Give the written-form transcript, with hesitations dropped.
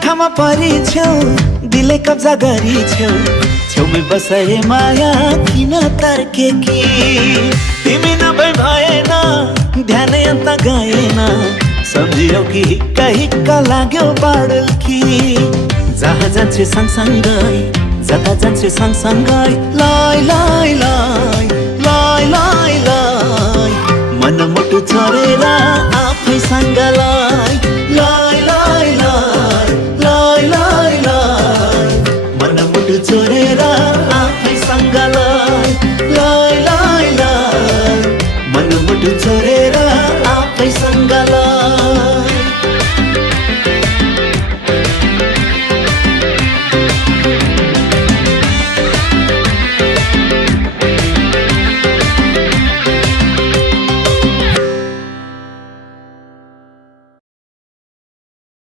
आँखामा परी छेउ दिले कब्जा गरी छेउ छेउमै बसाए माया किन तर्के कि तिमी नभए भएन ध्यानै अन्त गएन सम्झियौ कि हिक्का हिक्का लाग्यो बाडल कि जहाँ जान्छे सँगसँगै जता जान्छे सँगसँगै लाई लाई लाई लाई लाई लाई मन मुटु छोडेर आफैसँग लाई